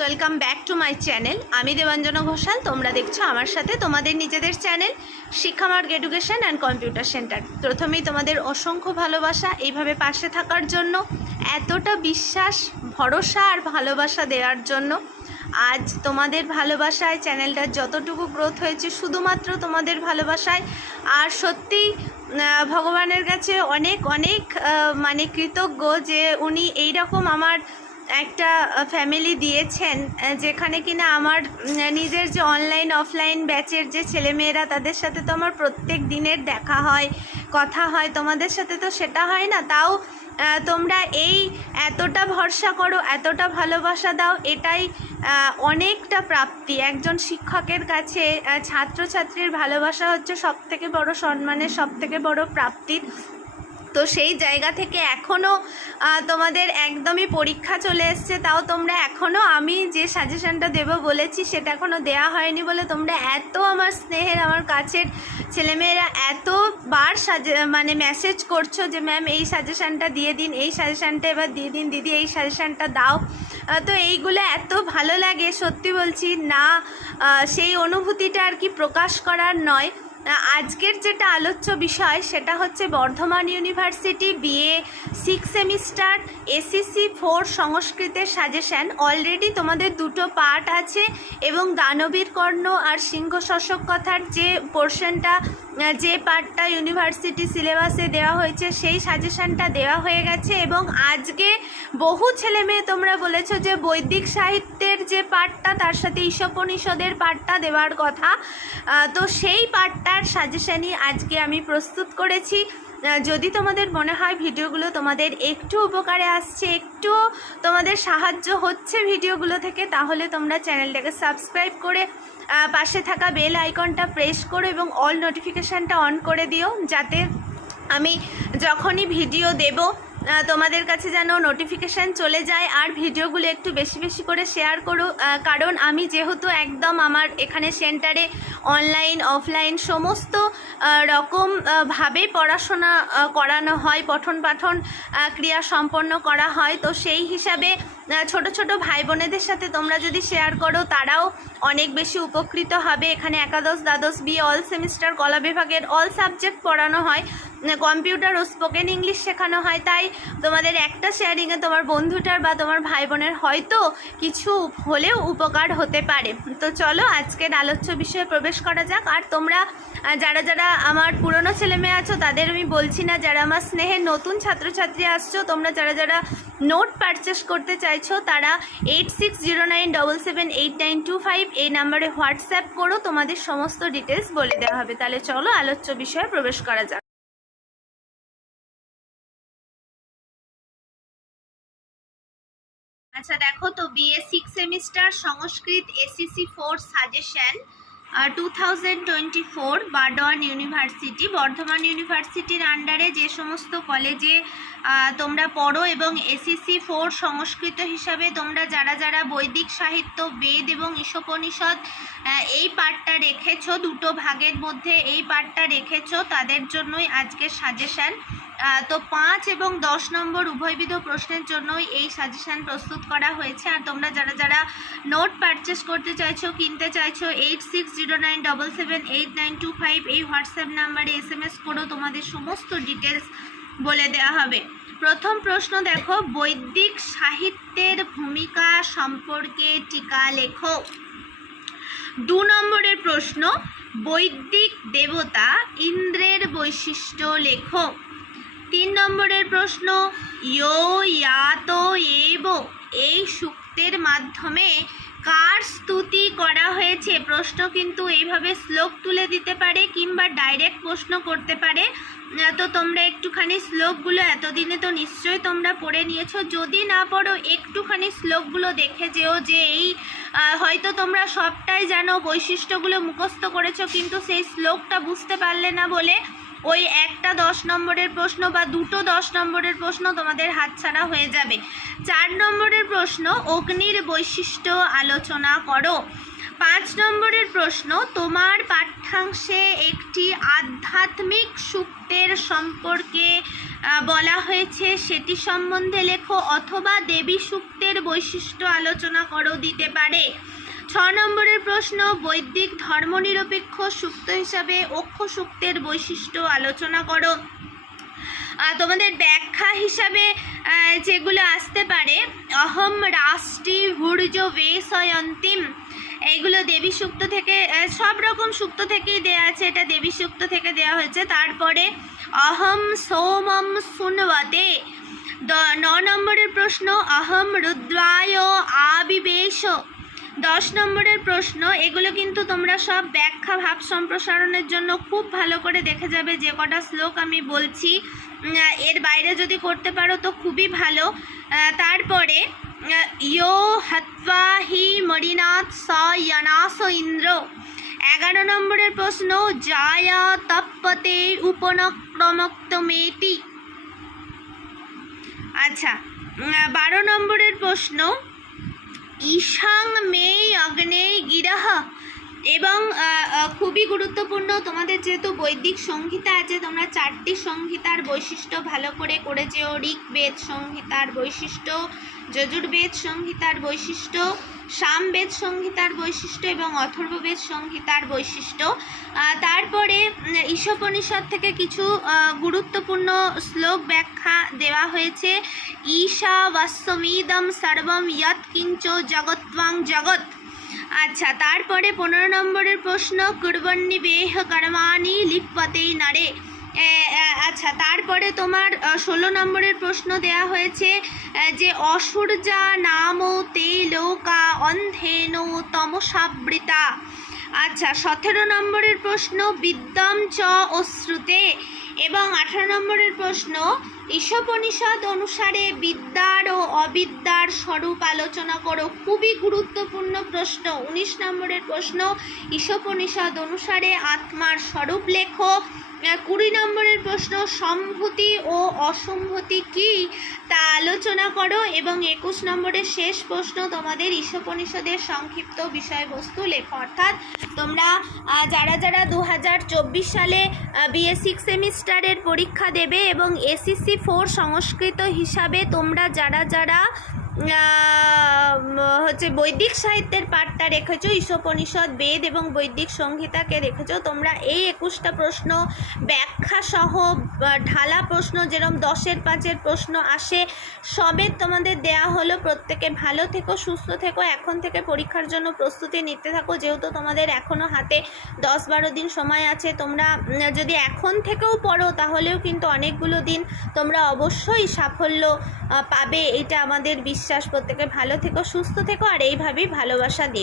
Welcome back to my channel. আমি দেবাঞ্জনা ঘোষাল। তোমরা দেখছো আমার সাথে তোমাদের নিজেদের channel Shikshamarg education and computer centre. প্রথমেই তোমাদের অসংখ্য ভালোবাসা, এইভাবে পাশে থাকার জন্য, এতটা বিশ্বাস, ভরসা আর ভালোবাসা দেওয়ার জন্য। আজ তোমাদের ভালোবাসায় চ্যানেলটার যতটুকু গ্রোথ হয়েছে শুধুমাত্র তোমাদের ভালোবাসায়। আর সত্যিই ভগবানের কাছে অনেক অনেক মানে কৃতজ্ঞ যে উনি এইরকম আমার একটা ফ্যামিলি দিয়েছেন, যেখানে কিনা আমার নিজের যে অনলাইন অফলাইন ব্যাচের যে ছেলেমেয়েরা, তাদের সাথে তো আমার প্রত্যেক দিনের দেখা হয়, কথা হয়। তোমাদের সাথে তো সেটা হয় না, তাও তোমরা এই এতটা ভরসা করো, এতটা ভালোবাসা দাও, এটাই অনেকটা প্রাপ্তি। একজন শিক্ষকের কাছে ছাত্রছাত্রীর ভালোবাসা হচ্ছে সবথেকে বড় সম্মানের, সবথেকে বড় প্রাপ্তির। তো সেই জায়গা থেকে এখনও তোমাদের একদমই পরীক্ষা চলে এসছে, তাও তোমরা এখনও আমি যে সাজেশনটা দেবো বলেছি সেটা এখনও দেওয়া হয়নি বলে তোমরা এত আমার স্নেহের, আমার কাছের ছেলেমেয়েরা এতবার মানে মেসেজ করছো যে ম্যাম এই সাজেশনটা দিয়ে দিন, এই সাজেশনটা এবার দিয়ে দিন, দিদি এই সাজেশনটা দাও। তো এইগুলো এত ভালো লাগে, সত্যি বলছি না, সেই অনুভূতিটা আর কি প্রকাশ করার নয়। আজকের যেটা আলোচ্য বিষয় সেটা হচ্ছে Bardhaman university BA 6 semester SEC 4 সংস্কৃতের সাজেশান। অলরেডি তোমাদের দুটো পার্ট আছে এবং দানবীর কর্ণ আর সিংহ শশক কথার যে পোর্শনটা, যে পার্টটা ইউনিভার্সিটি সিলেবাসে দেওয়া হয়েছে সেই সাজেশানটা দেওয়া হয়ে গেছে। এবং আজকে বহু ছেলে মেয়ে তোমরা বলেছো যে বৈদিক সাহিত্যের যে পার্টটা তার সাথে ঈশোপনিষদের পার্টটা দেওয়ার কথা, তো সেই পার্টটার সাজেশানই আজকে আমি প্রস্তুত করেছি। যদি তোমাদের মনে হয় ভিডিওগুলো তোমাদের একটু উপকারে আসছে, একটু তোমাদের সাহায্য হচ্ছে ভিডিওগুলো থেকে, তাহলে তোমরা চ্যানেলটাকে সাবস্ক্রাইব করে পাশে থাকা বেল আইকনটা প্রেস করো এবং অল নোটিফিকেশানটা অন করে দিও, যাতে আমি যখনই ভিডিও দেব তোমাদের কাছে যেন নোটিফিকেশান চলে যায়। আর ভিডিওগুলো একটু বেশি বেশি করে শেয়ার করো, কারণ আমি যেহেতু একদম আমার এখানে সেন্টারে অনলাইন অফলাইন সমস্ত রকমভাবে পড়াশোনা করানো হয়, পঠন পাঠন ক্রিয়া সম্পন্ন করা হয়। তো সেই হিসাবে ছোট ছোট ভাই বোনেদের সাথে তোমরা যদি শেয়ার করো তারাও অনেক বেশি উপকৃত হবে। এখানে একাদশ দ্বাদশ BA অল সেমিস্টার কলা বিভাগের অল সাবজেক্ট পড়ানো হয়, কম্পিউটার ও স্পোকেন ইংলিশ শেখানো হয়। তাই তোমাদের একটা শেয়ারিংয়ে তোমার বন্ধুটার বা তোমার ভাই বোনের হয়তো কিছু হলেও উপকার হতে পারে। তো চলো আজকের আলোচ্য বিষয়ে প্রবেশ করা যাক। আর তোমরা যারা যারা আমার পুরনো ছেলেমেয়ে আছো তাদের আমি বলছি না, যারা আমার স্নেহের নতুন ছাত্রছাত্রী আসছো, তোমরা যারা যারা নোট পারচেস করতে চাইছো তারা 8609778925 এই নাম্বারে হোয়াটসঅ্যাপ করো, তোমাদের সমস্ত ডিটেলস বলে দেওয়া হবে। তাহলে চলো আলোচ্য বিষয়ে প্রবেশ করা যাক। আচ্ছা দেখো, তো BA 6 সেমিস্টার সংস্কৃত SEC 4 suggestion 2024 Burdwan university, Bardhaman ইউনিভার্সিটির আন্ডারে যে সমস্ত কলেজে তোমরা পড়ো এবং SEC 4 সংস্কৃত হিসাবে তোমরা যারা যারা বৈদিক সাহিত্য, বেদ এবং ঈশোপনিষদ এই পার্টটা রেখেছো, দুটো ভাগের মধ্যে এই পার্টটা রেখেছো, তাদের জন্যই আজকের সাজেশান। তো 5 এবং 10 নম্বর উভয়বিধ প্রশ্নের জন্যই এই সাজেশান প্রস্তুত করা হয়েছে। আর তোমরা যারা যারা নোট পারচেস করতে চাইছো, কিনতে চাইছো, 8609778925 এই হোয়াটসঅ্যাপ নাম্বারে SMS করো, তোমাদের সমস্ত ডিটেলস বলে দেওয়া হবে। প্রথম প্রশ্ন দেখো, বৈদিক সাহিত্যের ভূমিকা সম্পর্কে টিকা লেখো। 2 নম্বরের প্রশ্ন, বৈদিক দেবতা ইন্দ্রের বৈশিষ্ট্য লেখো। 3 নম্বরের প্রশ্ন, ইয়ো ইয়াতো এব এই সূক্তের মাধ্যমে কার স্তুতি করা হয়েছে? প্রশ্ন কিন্তু এইভাবে শ্লোক তুলে দিতে পারে কিংবা ডাইরেক্ট প্রশ্ন করতে পারে। তো তোমরা একটুখানি শ্লোকগুলো এতদিনে তো নিশ্চয়ই তোমরা পড়ে নিয়েছো, যদি না পড়ো একটুখানি শ্লোকগুলো দেখে যেও, যে এই হয়তো তোমরা সবটাই জানো, বৈশিষ্ট্যগুলো মুখস্থ করেছো, কিন্তু সেই শ্লোকটা বুঝতে পারলে না বলে ওই একটা 10 নম্বরের প্রশ্ন বা দুটো 10 নম্বরের প্রশ্ন তোমাদের হাতছাড়া হয়ে যাবে। 4 নম্বরের প্রশ্ন, অগ্নির বৈশিষ্ট্য আলোচনা করো। 5 নম্বরের প্রশ্ন, তোমার পাঠ্যাংশে একটি আধ্যাত্মিক সূক্তের সম্পর্কে বলা হয়েছে, সেটি সম্বন্ধে লেখো অথবা দেবী সূক্তের বৈশিষ্ট্য আলোচনা করো, দিতে পারে। 6 নম্বরের প্রশ্ন, বৈদিক ধর্মনিরপেক্ষ সূক্ত হিসাবে অক্ষ সূক্তের বৈশিষ্ট্য আলোচনা করো। তোমাদের ব্যাখ্যা হিসাবে যেগুলো আসতে পারে, অহম রাষ্ট্রী ভূর্য বেশয়ন্তিম, এইগুলো দেবী সূক্ত থেকে, সব রকম সূক্ত থেকেই দেওয়া আছে, এটা দেবী সূক্ত থেকে দেওয়া হয়েছে। তারপরে অহম সোমম শুনবতে। 9 নম্বরের প্রশ্ন, অহম রুদ্রায় আবিবেশ। 10 নম্বরের প্রশ্ন, এগুলো কিন্তু তোমরা সব ব্যাখ্যা ভাব সম্প্রসারণের জন্য খুব ভালো করে দেখে যাবে, যে কটা শ্লোক আমি বলছি এর বাইরে যদি করতে পারো তো খুবই ভালো। তারপরে ইয়ো হত্বা হি মরিনাথ স ইয়ানাস ইন্দ্র। 11 নম্বরের প্রশ্ন, জায়া তপ্পতে উপনক্রমক্তমেতি। আচ্ছা, 12 নম্বরের প্রশ্ন, ঈশাং মে অগ্নে গিরহ। এবং খুবই গুরুত্বপূর্ণ, তোমাদের যেহেতু বৈদিক সংহিতা আছে, তোমরা 4টি সংহিতার বৈশিষ্ট্য ভালো করে যেও। ঋগ্বেদ সংহিতার বৈশিষ্ট্য, যজুর্বেদ সংহিতার বৈশিষ্ট্য, সামবেদ সংহিতার বৈশিষ্ট্য এবং অথর্ববেদ সংহিতার বৈশিষ্ট্য। তারপরে ঈশোপনিষদ থেকে কিছু গুরুত্বপূর্ণ শ্লোক ব্যাখ্যা দেওয়া হয়েছে। ঈশা বাস্যমিদম সর্বম ইয়ৎ কিঞ্চ জগত্বাং জগৎ। আচ্ছা, তারপরে 15 নম্বরের প্রশ্ন, কুর্বন্নিবেহ কর্মাণি লিপ্যতে নরে। আচ্ছা, তারপরে তোমার 16 নম্বরের প্রশ্ন দেয়া হয়েছে যে অসূর্যা নাম তে লোকা অন্ধেন তমসাবৃতা। আচ্ছা, 17 নম্বরের প্রশ্ন, বিদ্যম চ অশ্রুতে। এবং 18 নম্বরের প্রশ্ন, ঈশোপনিষদ অনুসারে বিদ্যার ও অবিদ্যার স্বরূপ আলোচনা করো। খুবই গুরুত্বপূর্ণ প্রশ্ন। 19 নম্বরের প্রশ্ন, ঈশোপনিষদ অনুসারে আত্মার স্বরূপ লেখো। 20 নম্বরের প্রশ্ন, সম্ভূতি ও অসম্ভূতি কি তা আলোচনা করো। এবং 21 নম্বরের শেষ প্রশ্ন, তোমাদের ঈশোপনিষদের সংক্ষিপ্ত বিষয়বস্তু লেখো। অর্থাৎ তোমরা যারা 2024 সালে বিএ 6 সেমিস্টারের পরীক্ষা দেবে এবং এসএসসি 4 সংস্কৃত হিসাবে তোমরা যারা বৈদিক সাহিত্যের পাঠটা রেখেছো, ঈশোপনিষদ, বেদ এবং বৈদিক সংহিতাকে রেখেছো, তোমরা এই 21টা প্রশ্ন ব্যাখ্যা সহ ঢালা প্রশ্ন, যেরকম 10-এর 5-এর প্রশ্ন আসে, সবের তোমাদের দেয়া হলো। প্রত্যেকে ভালো থেকো, সুস্থ থেকো, এখন থেকে পরীক্ষার জন্য প্রস্তুতি নিতে থাকো। যেহেতু তোমাদের এখনও হাতে 10-12 দিন সময় আছে, তোমরা যদি এখন থেকেও পড়ো তাহলেও কিন্তু অনেকগুলো দিন তোমরা অবশ্যই সাফল্য পাবে, এটা আমাদের বিশ্বাস। প্রত্যেকে ভালো থেকো, সুস্থ থেকো, আর এইভাবেই ভালোবাসা দিও।